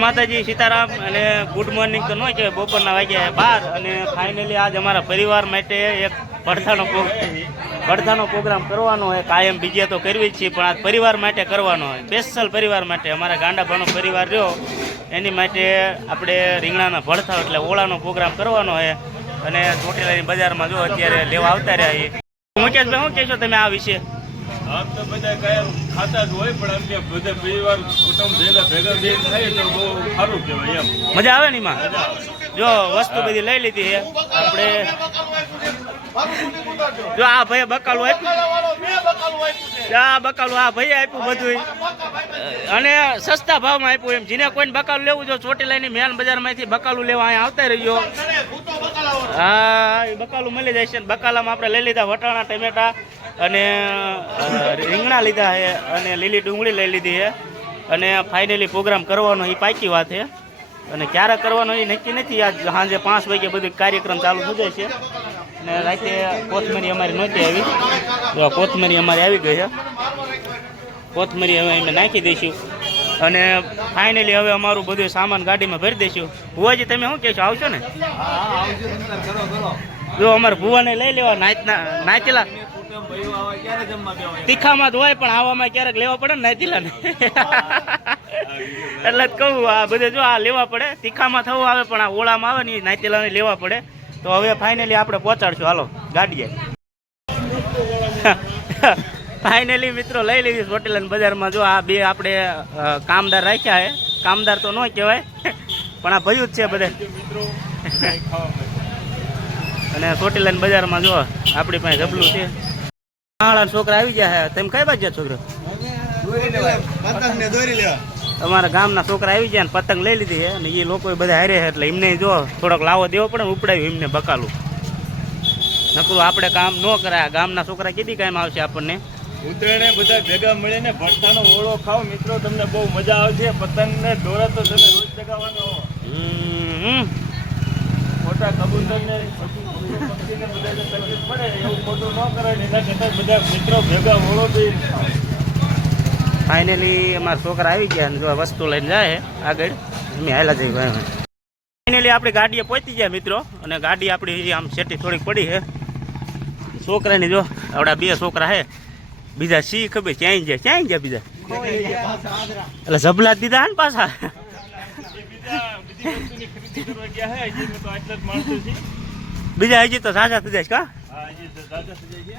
માતાજી, સીતારામ અને good morning તો ન કે બપોરના વાગ્યા બાર અને ફાઇનલી આજ અમારા પરિવાર માટે એક પડથાનો પ્રો- પડથાનો પ્રોગ્રામ કરવાનો હોય, કાયમ બીજે તો કરવી જ છીએ, પણ આજ પરિવાર માટે કરવાનો હોય. સ્પેશિયલ પરિવાર માટે, અમારા ગાંડાભાનો પરિવાર રહ્યો, એની માટે આપણે રીંગણાના ભડથા એટલે ઓળાનો પ્રોગ્રામ કરવાનો હોય. અને ચોટીલાની બજારમાં જો અત્યારે લેવા આવતા રહ્યા મુકેશભાઈ, શું કહેશો તમે આ વિશે? આમ તો બધા કયા ખાતા જ હોય પણ આમ કે બધા પરિવાર કુટુંબ ભેગા ભેગા બે થાય તો બહુ સારું કહેવાય એમ. મજા આવે ને એમાં? જો વસ્તુ બધી લઈ લીધી છે આપણે જો આ ભાઈ બકાલું આપ્યું. આ બકાલું આ ભાઈ આપ્યું બધું અને સસ્તા ભાવમાં આપ્યું એમ. જેને કોઈને બકાલું લેવું જો ચોટીલાની મેન બજારમાંથી બકાલું લેવા અહીંયા આવતા રહીજો હા, એ બકાલું મળી જાય છે બકાલામાં આપણે લઈ લીધા વટાણા, ટમેટા અને રીંગણા લીધા છે અને લીલી ડુંગળી લઈ લીધી છે. અને ફાઇનલી પ્રોગ્રામ કરવાનો એ પાકી વાત છે. અને ક્યારે કરવાનો એ નક્કી નથી. આજ સાંજે પાંચ વાગે બધું કાર્યક્રમ ચાલુ થઈ જાય છે. અને રાતે કોથમરી અમારી નહોતી આવી. તો કોથમરી અમારી આવી ગઈ છે. કોથમરી હવે અમે નાખી દઈશું. અને ફાઇનલી હવે અમારું બધું સામાન ગાડીમાં ભરી દઈશું. ભુવાજી તમે શું કહેશો? આવશો ને? જો અમારે ભુવાને લઈ લેવા નાચેલા તીખામાં જ હોય પણ આવામાં ક્યારેક લેવા પડે ને નાચીલા ને એટલે જ કહું આ બધે જો આ લેવા પડે. તીખામાં થવું આવે પણ આ ઓળામાં આવે ને એ નાચેલાને લેવા પડે. તો હવે ફાઇનલી આપણે પહોંચાડશું. હાલો ગાડીએ. ફાઇનલી મિત્રો લઈ લીધી ચોટીલાની બજારમાં જો આ બે આપણે કામદાર રાખ્યા છે. કામદાર તો ન કહેવાય પણ આ ભયું જ છે બધે. અને હોટેલ અને બજારમાં જો આપણી પાસે જબલું છે. માળા છોકરા આવી ગયા છે. તેમ કઈ બાજુ છોકરો? પતંગને દોરી લેવા. અમારા ગામના છોકરા આવી ગયા ને પતંગ લઈ લીધી છે. અને એ લોકો બધા હારે છે એટલે એમને જો થોડોક લાવો દેવો પડે ને ઉપડાવ્યું એમને બકાલું. નકરું આપણે કામ ન કરાય. ગામના છોકરા કીધી કામ આવશે આપણને. ઉત્તરાયણે બધા ભેગા મળીને ભરતાનો ઓળો ખાવ મિત્રો તમને બહુ મજા આવશે. પતંગ ને દોરા તો તમે રોજ ચગાવવાનો હમ. મોટા કબૂતરને પક્ષીને બધાને તકલીફ પડે. એવું ખોટું ન કરે ને એના કરતાં બધા મિત્રો ભેગા ઓળો બી ફાઇનલી અમારા છોકરા આવી ગયા જો વસ્તુ લઈને જાય આગળ. અમે હાલા જઈ ફાઇનલી આપણી ગાડીએ પહોંચી ગયા મિત્રો. અને ગાડી આપણી આમ સેટી થોડીક પડી છે. છોકરાની જો આપણા બે છોકરા છે. બીજા સી ખબર? ક્યાંય ગયા? ક્યાંય ગયા બીજા? એટલે ઝબલા જ દીધા ને પાછા? બીજા બીજી વસ્તુની ખરીદી કરવા ગયા હે હજી તો આટલા જ માણસો છે બીજા હજી તો સાજા થઈ જાય કા તો દાદા સજાઈ છે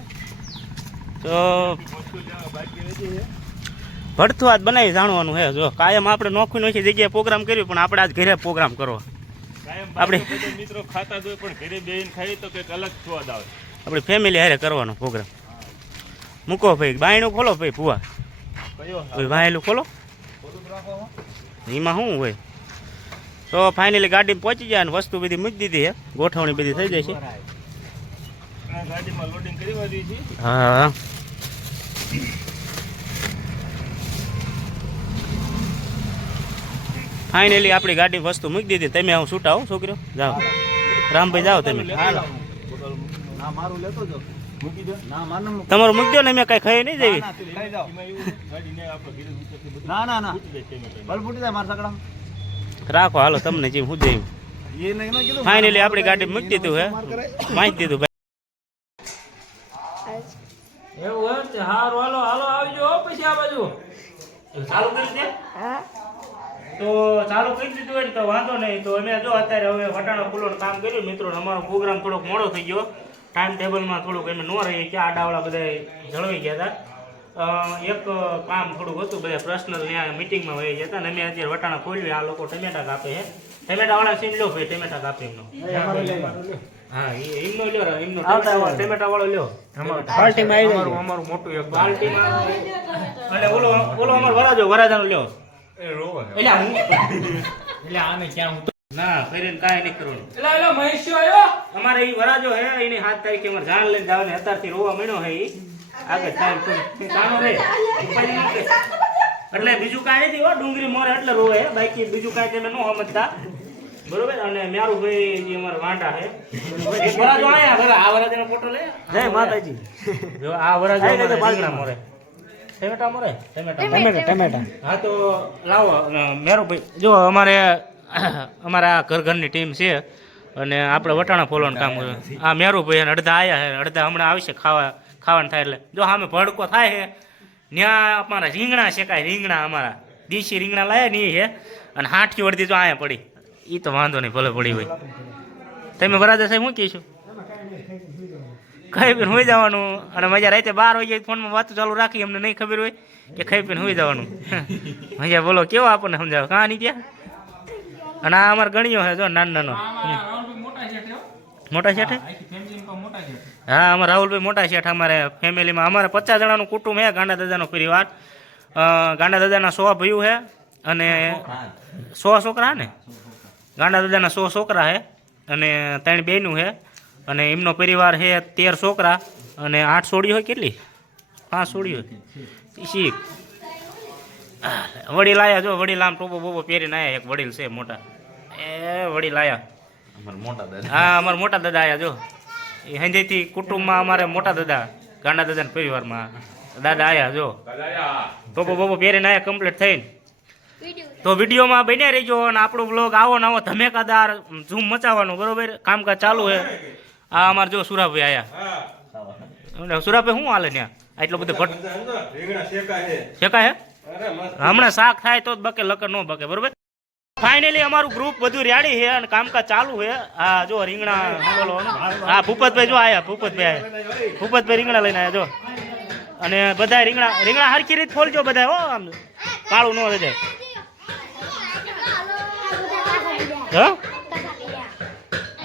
તો વસ્તુ લેવા બાકી રહી છે ભડથું આજ બનાવી જાણવાનું છે જો. કાયમ આપણે નોખી નોખી જગ્યાએ પ્રોગ્રામ કર્યું પણ આપણે આજ ઘરે પ્રોગ્રામ કરો. આપણે- આપણે મિત્રો ખાતા જોઈએ પણ ઘરે બેહીને ખાઈએ તો કંઈક અલગ સ્વાદ આવે. આપણી ફેમિલી હારે કરવાનો પ્રોગ્રામ મૂકો ભાઈ બાયણું ખોલો ભાઈ ભૂવા. ભાઈ વાયેલું ખોલો. એમાં શું હોય? તો ફાઇનલી ગાડીમાં પહોંચી જાય અને વસ્તુ બધી મૂકી દીધી છે ગોઠવણી બધી થઈ જાય છે. હા. ફાઇનલી આપણી ગાડી વસ્તુ મૂકી દીધી. તમે હું છૂટા હો છોકરો જાઓ. રામભાઈ જાઓ તમે. હાલો. મારું લેતો જો મૂકી દો ના માનું તમારું મૂકી દો ને મેં કઈ ખાઈ નહીં ના ના ના ફૂટી જાય મારા સકડા રાખો હાલો તમને જેમ હું જઈ એ નહીં ફાઇનલી આપણી ગાડી મૂકી દીધું હે? વાંચી દીધું ભાઈ. એવું એમ છે હારું હાલો હાલો આવજો પછી આ બાજુ. ચાલુ કરી દે. તો ચાલુ કરી દીધું હોય ને તો વાંધો નહીં. તો અમે જો અત્યારે હવે વટાણા ફૂલોનું કામ કર્યું મિત્રો અમારો પ્રોગ્રામ થોડોક મોડો થઈ ગયો. ટાઈમ ટેબલમાં થોડુંક અમે ન રહીએ કે આડાવાળા બધા જળવાઈ ગયા હતા એક કામ થોડુંક હતું બધા પર્સનલ ત્યાં મિટિંગમાં વહી ગયા હતા અને અમે અત્યારે વટાણા ખોલ્યું આ લોકો ટમેટા કાપે છે. ટમેટાવાળા સીન લો ભાઈ ટમેટા કાપે એમનો. હા એ- એમનો લ્યો એમનો ટમેટા વાળો લ્યો. અમારું અમારું મોટું એક બાલ્ટીમાં અને ઓલો ઓલો અમારો વરાજો વરાજાનો લ્યો. એ રોવે એટલે હું એટલે આને ક્યાં ના ફેરીને કાંઈ નહીં કરવાનું. એટલે એટલે મહેશ્યો આવ્યો? અમારે એ વરાજો હે એની સાત તારીખે અમારે જાણ લઈને જવાની. અત્યારથી રોવા મળ્યો હે ઈ. આગળ ટાઈમ તો. જાણો રે. એટલે બીજું કાંઈ નથી હો ડુંગળી મોરે એટલે રોવે. હે બાકી બીજું કાંઈ તમે ન સમજતા. બરોબર? અને મારું ભાઈ જે અમારા વાંડા હે. એક વરાજો આયા. હવે આ વરાજાનો ફોટો લે જય માતાજી. જો આ વરાજો અમારે રીંગણા મોરે. ટમેટા મોરે? ટમેટા. ટમેટા ટમેટા. હા તો લાવો અ, મેરુભાઈ જો અમારે અમારા ઘર ઘરની ટીમ છે અને આપણે વટાણા ફોલવાનું કામ કર્યું. આ મેરુભાઈ અને અડધા આવ્યા છે, અડધા હમણાં આવશે ખાવા, ખાવાનું થાય એટલે. જો સામે ભડકો થાય છે ત્યાં અમારા રીંગણા શેકાય રીંગણા અમારા. દેશી રીંગણા લાયા ને એ છે. અને હાંઠી વળતી જો અહીંયા પડી. એ તો વાંધો નહીં, ભલે પડી હોય. તમે બરાદર સાહેબ શું કહીશું ખાઈ પીને હોઈ જવાનું. અને મજા રાતે બાર વાગે ફોનમાં વાતો ચાલુ રાખી, અમને નહીં ખબર હોય કે ખાઈ પીને હોઈ જવાનું. મજા બોલો, કેવો આપણને સમજાવો? કાં નહીં ત્યાં? અને આ અમારે ગણ્યો છે જો નાનો નાનો. મોટા શેઠ હો. અમારે રાહુલભાઈ મોટા શેઠ અમારે ફેમિલીમાં અમારે પચાસ જણાનું કુટુંબ હે ગાંડા દાદાનો પરિવાર ગાંડા દાદાના સો ભાઈઓ છે અને સો છોકરા ને? ગાંડા દાદાના સો છોકરા છે અને ત્રણ બેનું છે અને એમનો પરિવાર છે તેર છોકરા અને આઠ સોડી હોય કેટલી? પાંચ સોડી હોય શીખ. વડીલ આવ્યા જો વડીલ આમ ટોપો બોપો પહેરીને આવ્યા એક વડીલ છે મોટા. એ વડીલ આયા. અમારા મોટા દાદા. હા અમારા મોટા દાદા આયા જો. એ હંજેથી કુટુંબમાં અમારે મોટા દાદા ગાંડા દાદાના પરિવારમાં દાદા આયા જો. ટોપો બોપો પહેરીને આયા કમ્પ્લીટ થઈને. તો વિડીયોમાં બન્યા રહેજો અને આપણો બ્લોગ આવો ને આવો ધમેકાદાર ઝૂમ મચાવવાનું બરોબર? કામકાજ ચાલુ છે. આ અમારે જો સુરાભાઈ આયા. સુરાભાઈ શું હાલે ત્યાં આટલો બધો ભટ શેકાય હે હમણાં શાક થાય તો જ બકે લકર ન બકે બરોબર? ફાઇનલી અમારું ગ્રુપ બધું રેડી છે અને કામકાજ ચાલુ છે. હા જો રીંગણા હા ભૂપતભાઈ જો આયા ભૂપતભાઈ આયા. ભૂપતભાઈ રીંગણા લઈને આયા જો. અને બધા રીંગણા રીંગણા હરખી રીત ફોલજો બધા હો આમ. કાળું ન થઈ જાય.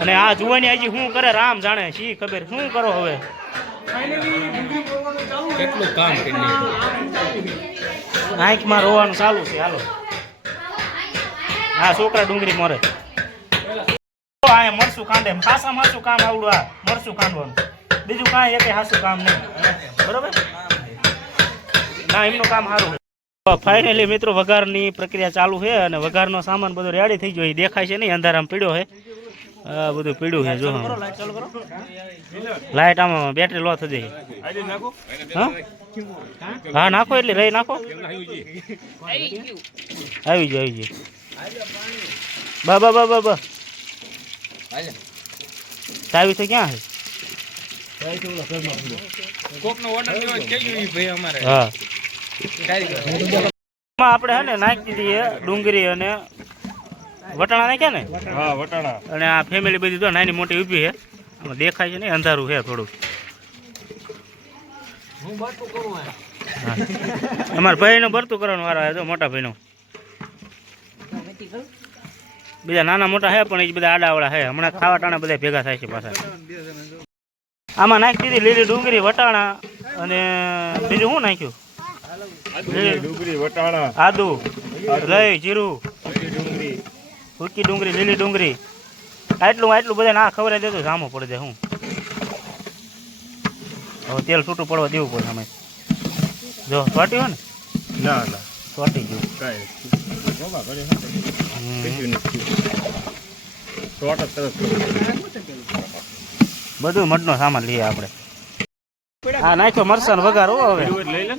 અને આ જુવાની હજી શું કરે રામ જાણે શી ખબર શું કરો હવે? કેટલું કામ આંખમાં રોવાનું ચાલુ છે હાલો. હા છોકરા ડુંગળી મરે. આ મરસું કાંડે ખાસા માસું કામ આવડું આ મરસું કાંડવાનું બીજું કાંઈ એકે હાસું કામ નહીં. બરોબર? ના એમનું કામ સારું ફાઇનલી મિત્રો વઘારની પ્રક્રિયા ચાલુ છે અને વઘારનો સામાન બધો રેડી થઈ ગયો એ દેખાય છે નહીં અંધારામાં પીડ્યો છે. આ બધું પીડ્યું છે જો. લાઈટ આમાં બેટરી લો થઈ જાય નાખો હા નાખો એટલે રહી નાખો. આવી જાય આવી ગયો. બા બા બા બા બા. ચાવી તો ક્યાં કોકનો ઓર્ડર લેવો જ કેજો ઈ ભાઈ અમારે. છે હા એમાં આપણે હે ને નાખી દઈએ ડુંગળી અને વટાણા નાખ્યા ને? હા વટાણા. અને આ ફેમિલી બધી તો નાની મોટી ઊભી છે. દેખાય છે ને અંધારું છે થોડું અમારા અમારા ભાઈનો ભરતું કરવાનું વારો આવ્યો મોટા ભાઈનો. બીજા નાના મોટા છે પણ એ બધા આડાવાળા છે હમણાં ખાવા ટાણા બધા ભેગા થાય છે પાછા. આમાં નાખી દીધી લીલી ડુંગળી વટાણા અને બીજું શું નાખ્યું? ડુંગળી વટાણા. આદુ લઈ જીરું. ડુંગળી. સૂકી ડુંગળી લીલી ડુંગળી. આટલું આટલું બધા ના ખબર દેતું સામો પડી જાય હું? હવે તેલ છૂટું પડવા દેવું પડે અમે જો ચોટી હોય ને? ના ના. ચોટી ગયું. કાંઈ જોવા હમ. કશું નથી. તરત બધું મઢનો સામાન લઈએ આપણે. હા નાખ્યો મરસાન વઘાર હો હવે. લઈ લે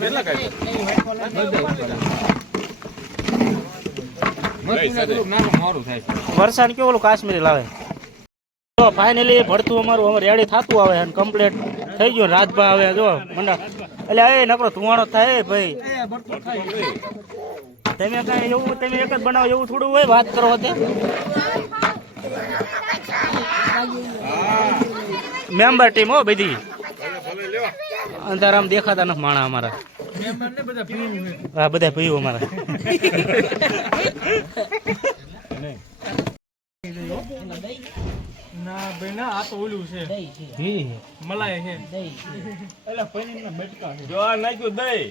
કેટલા કાઢી મારું થાય. વરસાદ કેવું ઓલું કાશ્મીરી લાવે? તો ફાઇનલી ભરતું અમારું અમારે રેડી થતું આવે અને કમ્પ્લીટ થઈ ગયું. રાજભા આવે જો મંડા. એટલે એ નકરો ધુવાણો થાય ભાઈ. તમે કાંઈ એવું તમે એક જ બનાવો એવું થોડું હોય વાત કરો તે. મેમ્બર ટીમ હો બધી. અંધારામ દેખાતા નથી માણા અમારા. હા બધા ભાઈઓ અમારા. ના ભાઈ ના આ તો ઓલું છે. મલાઈ છે. જો આ નાખ્યું દહીં.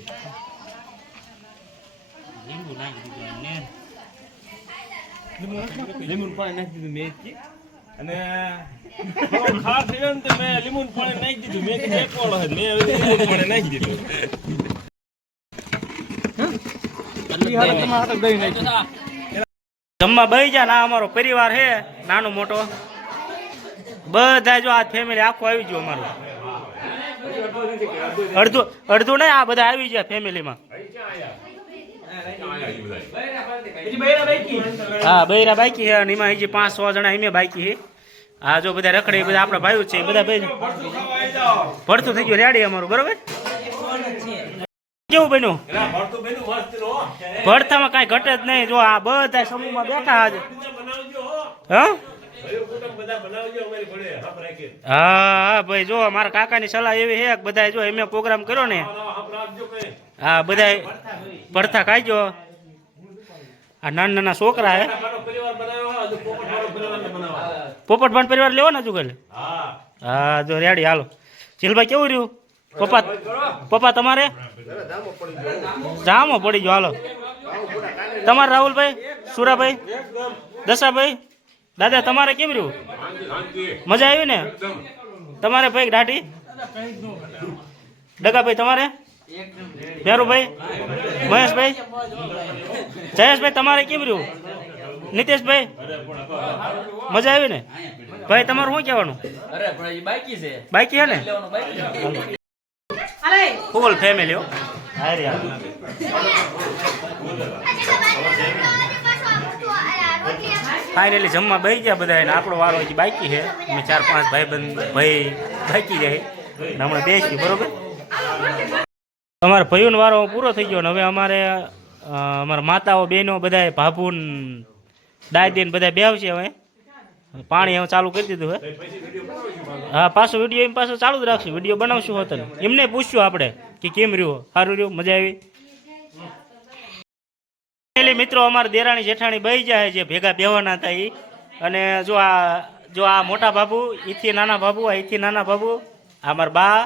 લીંબુ પાણી નાખી દીધું મેથી. અને ખાસ ખાર ને તો મેં લીંબુ પાણી નાખી દીધું. મેં કીધું એક વાળો મેં હવે લીંબુ પાણી નાખી દીધું. જમવા બહી જા. ના અમારો પરિવાર છે. નાનો મોટો. બધા જો આ ફેમિલી આખું આવી ગયું અમારું. અડધું અડધું નહીં, આ બધા આવી ગયા ફેમિલીમાં હા, બૈરા બાકી છે અને એમાં હજી પાંચ છ જણા એમે બાકી છે. હા, જો બધા રખડે બધા આપણા ભાઈઓ છે બધા ભાઈ ભરતું થઈ ગયું, રેડી અમારું, બરોબર? કેવું બન્યું? ભરતામાં કાંઈ ઘટે જ નહીં, જો આ બધા સમૂહમાં બેઠા હા? હા હા ભાઈ જો મારા કાકાની સલાહ એવી છે કે બધા જો એમે પ્રોગ્રામ કર્યો ને હા બધા પડથા ખાઈજો. આ નાના નાના છોકરા હે. પોપટ ભાન પરિવાર લેવો ને હજુ કાલે? હા. જો રેડી હાલો. ચીલભાઈ કેવું રહ્યું? પપ્પા પપ્પા તમારે? જામો પડી ગયો હાલો. તમારે રાહુલભાઈ સુરાભાઈ દશાભાઈ? દાદા તમારે કેમ રહ્યું? મજા આવી ને? તમારે ભાઈ દાઢી? ડગાભાઈ તમારે? ભેરુભાઈ? મહેશભાઈ? જયેશભાઈ તમારે કેમ રહ્યું? નિતેશભાઈ? મજા આવી ને? ભાઈ તમારું શું કહેવાનું? બાકી છે ને? ફૂલ ફેમિલી હો. હારે. ફાઇનલી જમવા બહી ગયા બધા અને આપણો વારો હજી બાકી છે. અમે ચાર પાંચ ભાઈ બંધ ભાઈ બાકી જાય હમણાં બેસી બરોબર? અમારા ભાઈઓનો વારો પૂરો થઈ ગયો ને હવે અમારે અમારા માતાઓ, બહેનો બધા ભાભુન દાદી ને બધા બેવશે હવે. પાણી હવે ચાલુ કરી દીધું હે. હા, પાછો વીડિયો એમ પાછો ચાલુ જ રાખશું. વીડિયો બનાવશું હોતને એમને પૂછશું આપણે કે કેમ રહ્યો? સારું રહ્યું? મજા આવી? ફેમિલી મિત્રો અમારા દેરાણી જેઠાણી બહી જાય છે ભેગા બેવાના હતા એ અને જો આ જો આ મોટા બાબુ ઈથી નાના બાબુ આ ઈથી નાના બાબુ આ અમારા બા,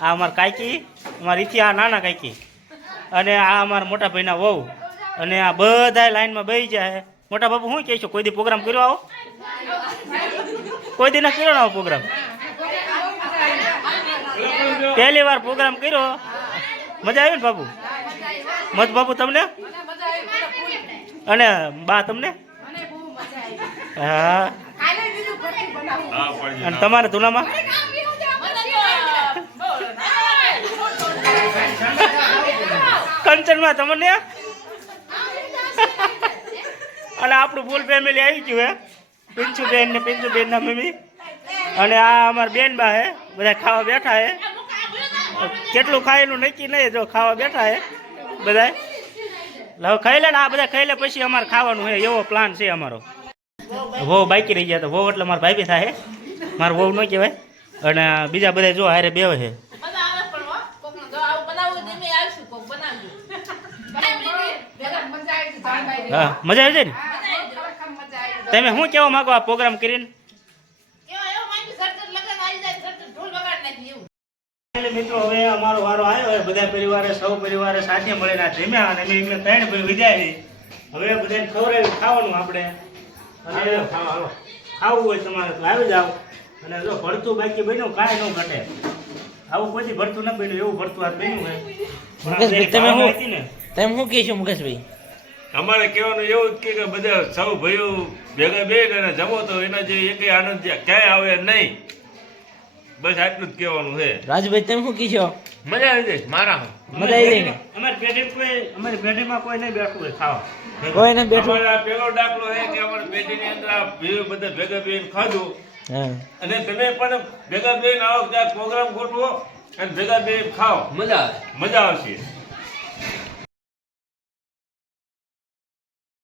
આ અમારા કાકી, અમારા ઈથી આ નાના કાકી. અને આ અમારા મોટા ભાઈના વહુ. અને આ બધા લાઈનમાં બહી જાય મોટા બાબુ શું કહેશો, કોઈ દી પ્રોગ્રામ કર્યો આવો? કોઈ દી ના કર્યો આવો પ્રોગ્રામ? પહેલી વાર પ્રોગ્રામ કર્યો? મજા આવી ને બાબુ મત બાબુ તમને? અને બા તમને? હા. અને તમારે ધૂનામાં? કંચનમાં તમને? અને આપણું ફૂલ ફેમિલી આવી ગયું હે. પિંચુબેન ને પિંચુબેન ના મમ્મી. અને આ અમારા બેન બા હે. બધા ખાવા બેઠા હે. કેટલું ખાયેલું નક્કી નહીં જો ખાવા બેઠા હે. બધા હવે ખાઈ લે ને આ બધા ખાઈ લે પછી અમારે ખાવાનું હોય એવો પ્લાન છે અમારો. વહુ બાકી રહી ગયા તો વહુ એટલે મારા ભાઈ થાય મારો વહુ ન કહેવાય. અને બીજા બધા જો હારે બેવે છે હા મજા આવી જાય ને? તમે શું કહેવા માંગો આ પ્રોગ્રામ કરીને એવો એવો માંગ્યું સરસર લગન આવી જાય સરસર ઢોલ વગાડ નાખી એવું એટલે મિત્રો હવે અમારો વારો આવ્યો હોય બધા પરિવારે સૌ પરિવારે સાથે મળીને જમ્યા અને મેં એમને ત્રણ ભાઈ વિજાવી હવે બધાને ખવડાવી ખાવાનું આપણે. અને ખાવું હોય તમારે તો આવી જાઓ. અને જો ભરતું બાકી બન્યું કાંઈ ન ઘટે. આવું કોઈ ભરતું ન બન્યું એવું ભરતું આ બન્યું હોય. તમે શું તમે શું કહેશો મુકેશભાઈ અમારે કહેવાનું એવું જ કે બધા સૌ ભાઈઓ ભેગા બેન અને જમો તો એના જે એક આનંદ ક્યાંય આવે નહીં. બસ આટલું જ કહેવાનું છે. રાજભાઈ તમે શું કીધો મજા આવી જાય મારા મજા આવી જાય ને? અમારી પેઢી કોઈ અમારી પેઢીમાં કોઈ નહીં બેઠું હોય ખાવા. કોઈ નહીં બેઠું? અમારે પેલો દાખલો છે કે અમારી પેઢીની અંદર આ બધા ભેગા બેન ખાધું. અને તમે પણ ભેગા બેન આવો ત્યાં પ્રોગ્રામ ગોઠવો અને ભેગા બેન ખાઓ. મજા આવે. મજા આવશે.